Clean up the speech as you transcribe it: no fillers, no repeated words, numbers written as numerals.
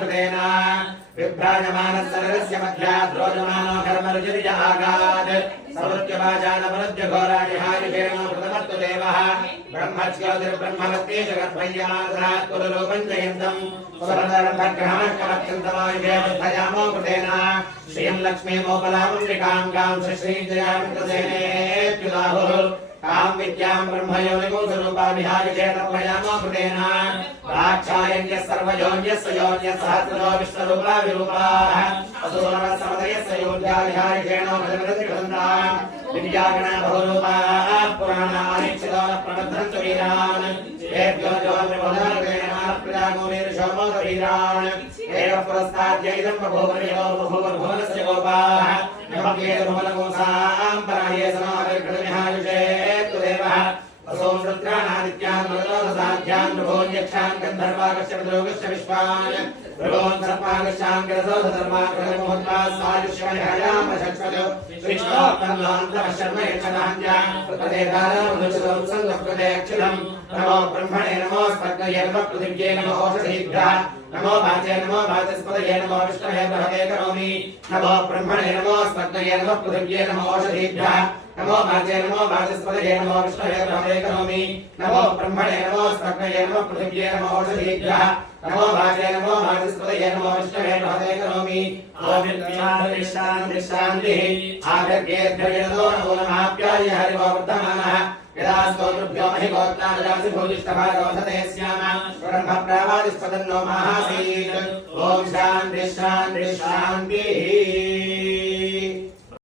कृतेन विभ्राजमानस्य मध्याद्रोजमानो कर्मरुचिर्य आगात् समृत्यवाचानमरुद्य घोराणिहारिषेण कृतमत्तु देवः ब्रह्मज्योतिर्ब्रह्मवत्ते जगद्भय्यमानसरात् कुलरूपं जयन्तम् सुवर्णरम्भग्रहमष्टमत्यन्तमायुधयामो कृतेन श्रियं लक्ष्मीमोपलामुण्डिकां श्रीजयामित्रसेनेत्युदाहुः कां विद्यां ब्रह्मयोनिको स्वरूपाभिहारिषेणमयामो कृतेन राक्षायन्यः सर्वयोन्यस्य योन्यः सहस्रो विश्वरूपा विरूपाः असुरवत्समदयस्य योग्याभिहारिषेण भजनरति कृतन्ताम् विद्यागणा बहुरूपाः पुराणानिच्छितो न प्रबद्धन्तु वीरान् एभ्यो प्रजागोनीर्षोमोदवीरान् एव पुरस्ताद्यैदं बभूवनयो बभूवनस्य गोपाः नमकेतुमलगोसां पराये समाविर्कृतमिहायुषेत्तु देवः असों रुद्राणादित्यान् मरुदोदसाध्यान् भृगोन्यक्षान् गन्धर्वागस्य मृगोगस्य विश्वान् भृगोन् सर्पागस्यान् गिरसोधधर्माग्रहमुहत्वात् सायुष्यमहयामशक्ष्मजो विष्णोत्तमलोऽन्तमशर्म यक्षणान्या प्रदेधारमनुसंसन्दकृतेक्षितम् नमो ब्रह्मणे नमो स्पग्नये नमः पृथिव्ये नमो ओषधीभ्यः नमो वाचे नमो वाचस्पतये नमो विष्णवे बृहते करोमि नमो ब्रह्मणे नमो स्पग्नये नमः पृथिव्ये नमो ओषधीभ्यः नमो वाचे नमो वाचस्पतये नमो विष्णवे बृहते करोमि नमो ब्रह्मणे नमो स्पग्नये नमः पृथिव्ये नमो ओषधीभ्यः नमो वाचे नमो वाचस्पतये नमो विष्णवे बृहते करोमि ओम शान्ति शान्तिः आभ्यर्गेभ्यो नमो नमाप्याय हरिवो वर्धमानः यदा स्तोत्रभ्यो महिगोत्तारजासि भूयिष्ठभागवसते स्याम ब्रह्मप्रावादिस्पदन्नो महासीत् ओम शान्ति शान्ति शान्तिः।